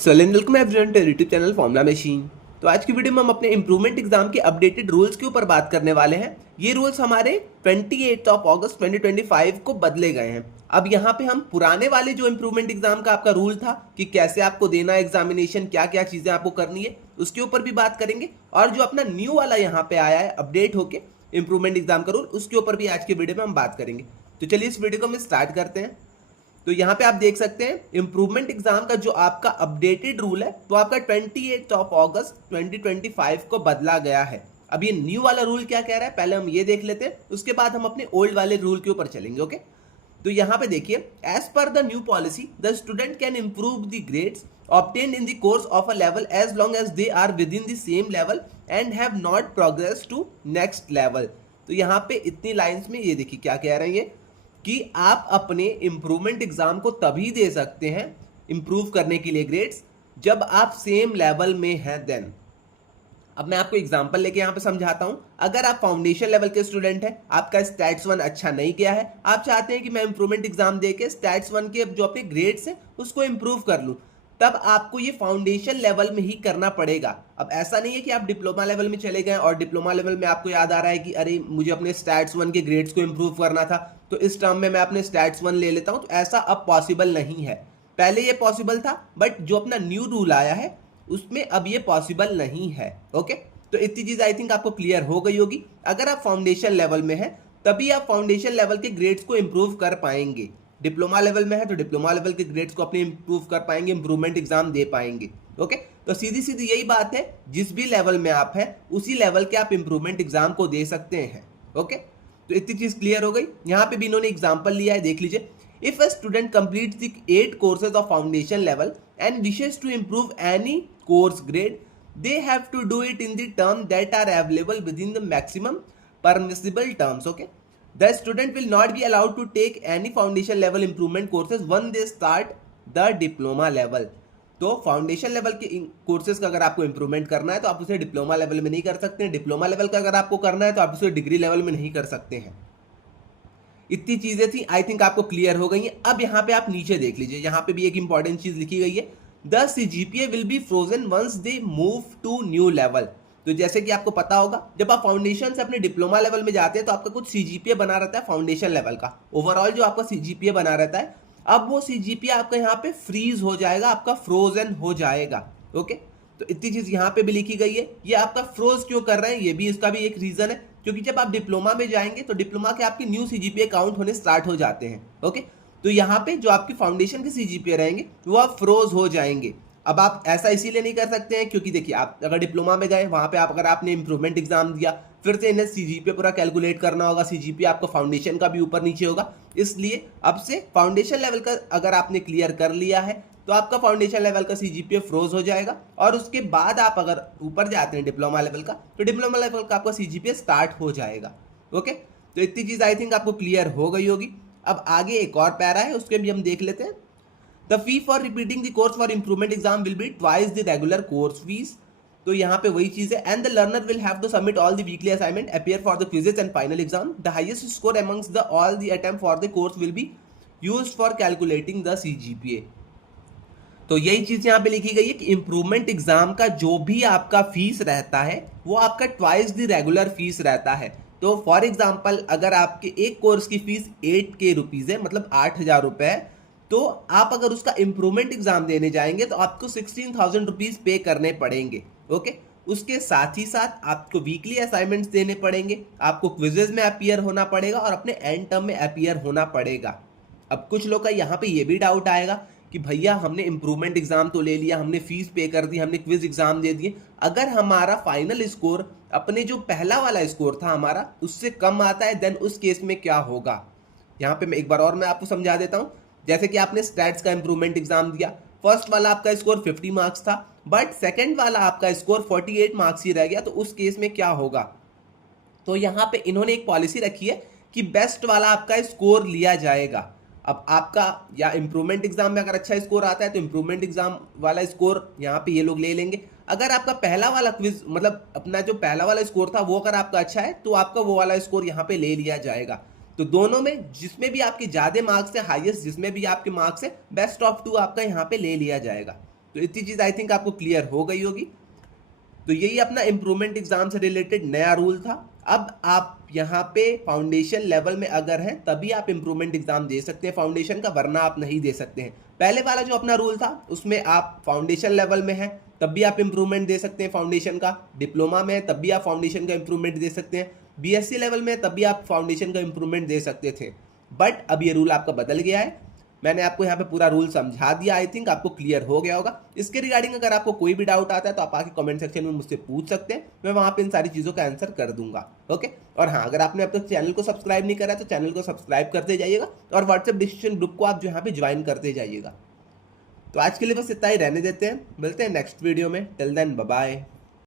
Welcome everyone to YouTube channel formula machine. तो आज की वीडियो में हम अपने इंप्रूवमेंट एग्जाम के अपडेटेड रूल्स के ऊपर बात करने वाले हैं। ये रूल्स हमारे 28 अगस्त 2025 को बदले गए हैं। अब यहाँ पे हम पुराने वाले जो इंप्रूवमेंट एग्जाम का आपका रूल था कि कैसे आपको देना है एग्जामिनेशन, क्या क्या चीजें आपको करनी है, उसके ऊपर भी बात करेंगे। और जो अपना न्यू वाला यहाँ पे आया है अपडेट होके इंप्रूवमेंट एग्जाम का रूल, उसके ऊपर भी आज के वीडियो में हम बात करेंगे। तो चलिए इस वीडियो को हम स्टार्ट करते हैं। तो यहाँ पे आप देख सकते हैं इंप्रूवमेंट एग्जाम का जो आपका अपडेटेड रूल है वो आपका 28 अगस्त 2025 को बदला गया है। अब ये न्यू वाला रूल क्या कह रहा है पहले हम ये देख लेते हैं, उसके बाद हम अपने ओल्ड वाले रूल के ऊपर चलेंगे। ओके, तो यहाँ पे देखिए, as per the new policy the student can improve the grades obtained in the course of a level as long as they are within the same level and have not progressed to next level। तो यहाँ पे इतनी lines में ये देखिए क्या कह रहे हैं ये कि आप अपने इंप्रूवमेंट एग्जाम को तभी दे सकते हैं इंप्रूव करने के लिए ग्रेड्स जब आप सेम लेवल में हैं देन। अब मैं आपको एग्जांपल लेके यहाँ पे समझाता हूँ। अगर आप फाउंडेशन लेवल के स्टूडेंट हैं, आपका स्टैट्स 1 अच्छा नहीं किया है, आप चाहते हैं कि मैं इंप्रूवमेंट एग्जाम देके स्टैट्स 1 के जो अपने ग्रेड्स हैं उसको इंप्रूव कर लूँ, तब आपको ये फाउंडेशन लेवल में ही करना पड़ेगा। अब ऐसा नहीं है कि आप डिप्लोमा लेवल में चले गए और डिप्लोमा लेवल में आपको याद आ रहा है कि अरे मुझे अपने स्टैट्स 1 के ग्रेड्स को इंप्रूव करना था तो इस टर्म में मैं अपने स्टैट्स 1 ले लेता हूं। तो ऐसा अब पॉसिबल नहीं है। पहले ये पॉसिबल था, बट जो अपना न्यू रूल आया है उसमें अब ये पॉसिबल नहीं है। ओके, तो इतनी चीज आई थिंक आपको क्लियर हो गई होगी। अगर आप फाउंडेशन लेवल में हैं तभी आप फाउंडेशन लेवल के ग्रेड्स को इंप्रूव कर पाएंगे। डिप्लोमा लेवल में है तो डिप्लोमा लेवल के ग्रेड्स को अपने इंप्रूव कर पाएंगे, इंप्रूवमेंट एग्जाम दे पाएंगे। ओके, तो सीधी सीधी यही बात है, जिस भी लेवल में आप हैं उसी लेवल के आप इंप्रूवमेंट एग्जाम को दे सकते हैं। ओके, तो इतनी चीज क्लियर हो गई। यहाँ पे भी इन्होंने एग्जाम्पल लिया है, देख लीजिए। If a student complete the 8 courses of foundation level and wishes to improve any course grade, they have to do it in the term that are available within the maximum permissible terms। okay, the student will not be allowed to take any foundation level improvement courses when they start the diploma level। तो foundation level के courses का अगर आपको improvement करना है तो आप उसे डिप्लोमा लेवल में नहीं कर सकते हैं। डिप्लोमा लेवल का अगर आपको करना है तो आप उसे डिग्री लेवल में नहीं कर सकते हैं। इतनी चीजें थी, आई थिंक आपको क्लियर हो गई हैं। अब यहाँ पे आप नीचे देख लीजिए, यहाँ पे भी एक इंपॉर्टेंट चीज लिखी गई है, the CGPA will be frozen once they move to new level. तो जैसे कि आपको पता होगा, जब आप फाउंडेशन से अपने डिप्लोमा लेवल में जाते हैं तो आपका कुछ CGPA बना रहता है फाउंडेशन लेवल का। ओवरऑल जो आपका CGPA बना रहता है, अब वो CGPA आपका यहाँ पे फ्रीज हो जाएगा, आपका फ्रोजन हो जाएगा। ओके, तो इतनी चीज यहाँ पे भी लिखी गई है। ये आपका फ्रोज क्यों कर रहे हैं, ये भी इसका भी एक रीजन है, क्योंकि जब आप डिप्लोमा में जाएंगे तो डिप्लोमा के आपके न्यू CGPA काउंट होने स्टार्ट हो जाते हैं। ओके, तो यहाँ पे जो आपके फाउंडेशन के CGPA रहेंगे वो आप फ्रोज हो जाएंगे। अब आप ऐसा इसीलिए नहीं कर सकते हैं क्योंकि देखिए, आप अगर डिप्लोमा में गए वहां पे अगर आपने इंप्रूवमेंट एग्जाम दिया, फिर से इन्हें CGPA पूरा कैलकुलेट करना होगा, CGPA आपका फाउंडेशन का भी ऊपर नीचे होगा। इसलिए अब से फाउंडेशन लेवल का अगर आपने क्लियर कर लिया है तो आपका फाउंडेशन लेवल का CGPA फ्रोज हो जाएगा, और उसके बाद आप अगर ऊपर जाते हैं डिप्लोमा लेवल का तो डिप्लोमा लेवल का आपका CGPA स्टार्ट हो जाएगा। ओके, तो इतनी चीज आई थिंक आपको क्लियर हो गई होगी। अब आगे एक और पैरा है, उसके भी हम देख लेते हैं। The fee for repeating the course for improvement exam will be twice the regular course fees। तो यहाँ पे वही चीज है, and the learner will have to submit all the weekly assignment, appear for the quizzes and final exam। The highest score amongst the all the attempt for the course will be used for calculating the CGPA। तो यही चीज यहाँ पे लिखी गई है कि improvement exam का जो भी आपका फीस रहता है वो आपका ट्वाइस द रेगुलर फीस रहता है। तो फॉर एग्जाम्पल, अगर आपके एक कोर्स की फीस 8K रुपीज है, मतलब 8,000 रुपए है, तो आप अगर उसका इंप्रूवमेंट एग्जाम देने जाएंगे तो आपको 16,000 रुपीज पे करने पड़ेंगे। ओके, उसके साथ ही साथ आपको वीकली असाइनमेंट्स देने पड़ेंगे, आपको क्विजेज में अपीयर होना पड़ेगा और अपने एंड टर्म में अपीयर होना पड़ेगा। अब कुछ लोग का यहाँ पे ये भी डाउट आएगा कि भैया हमने इंप्रूवमेंट एग्जाम तो ले लिया, हमने फीस पे कर दी, हमने क्विज एग्जाम दे दिए, अगर हमारा फाइनल स्कोर अपने जो पहला वाला स्कोर था हमारा उससे कम आता है, देन उस केस में क्या होगा। यहाँ पे मैं एक बार और मैं आपको समझा देता हूँ। जैसे कि आपने स्टैट्स का इंप्रूवमेंट एग्जाम दिया, फर्स्ट वाला आपका स्कोर 50 मार्क्स था, बट सेकंड वाला आपका स्कोर 48 मार्क्स ही रह गया, तो उस केस में क्या होगा। तो यहाँ पे इन्होंने एक पॉलिसी रखी है कि बेस्ट वाला आपका स्कोर लिया जाएगा। अब आपका या इंप्रूवमेंट एग्जाम में अगर अच्छा स्कोर आता है तो इंप्रूवमेंट एग्जाम वाला स्कोर यहाँ पे ये लोग ले लेंगे। अगर आपका पहला वाला क्विज, मतलब अपना जो पहला वाला स्कोर था वो अगर आपका अच्छा है तो आपका वो वाला स्कोर यहाँ पे ले लिया जाएगा। तो दोनों में जिसमें भी आपके ज्यादा मार्क्स है, हाईएस्ट जिसमें भी आपके मार्क्स है, बेस्ट ऑफ 2 आपका यहाँ पे ले लिया जाएगा। तो इतनी चीज़ आई थिंक आपको क्लियर हो गई होगी। तो यही अपना इम्प्रूवमेंट एग्जाम से रिलेटेड नया रूल था। अब आप यहाँ पे फाउंडेशन लेवल में अगर हैं तभी आप इम्प्रूवमेंट एग्जाम दे सकते हैं फाउंडेशन का, वरना आप नहीं दे सकते हैं। पहले वाला जो अपना रूल था उसमें आप फाउंडेशन लेवल में हैं तब भी आप इम्प्रूवमेंट दे सकते हैं फाउंडेशन का, डिप्लोमा में है तब भी आप फाउंडेशन का इम्प्रूवमेंट दे सकते हैं, बीएससी लेवल में तब भी आप फाउंडेशन का इम्प्रूवमेंट दे सकते थे। बट अब ये रूल आपका बदल गया है। मैंने आपको यहाँ पे पूरा रूल समझा दिया, आई थिंक आपको क्लियर हो गया होगा। इसके रिगार्डिंग अगर आपको कोई भी डाउट आता है तो आप आके कमेंट सेक्शन में मुझसे पूछ सकते हैं, मैं वहाँ पे इन सारी चीज़ों का आंसर कर दूंगा। ओके, और हाँ, अगर आपने अब तक चैनल को सब्सक्राइब नहीं करा तो चैनल को सब्सक्राइब करते जाइएगा और व्हाट्सएप डिस्कशन ग्रुप को आप जो यहाँ पे ज्वाइन करते जाइएगा। तो आज के लिए बस इतना ही रहने देते हैं, मिलते हैं नेक्स्ट वीडियो में। Till then bye bye.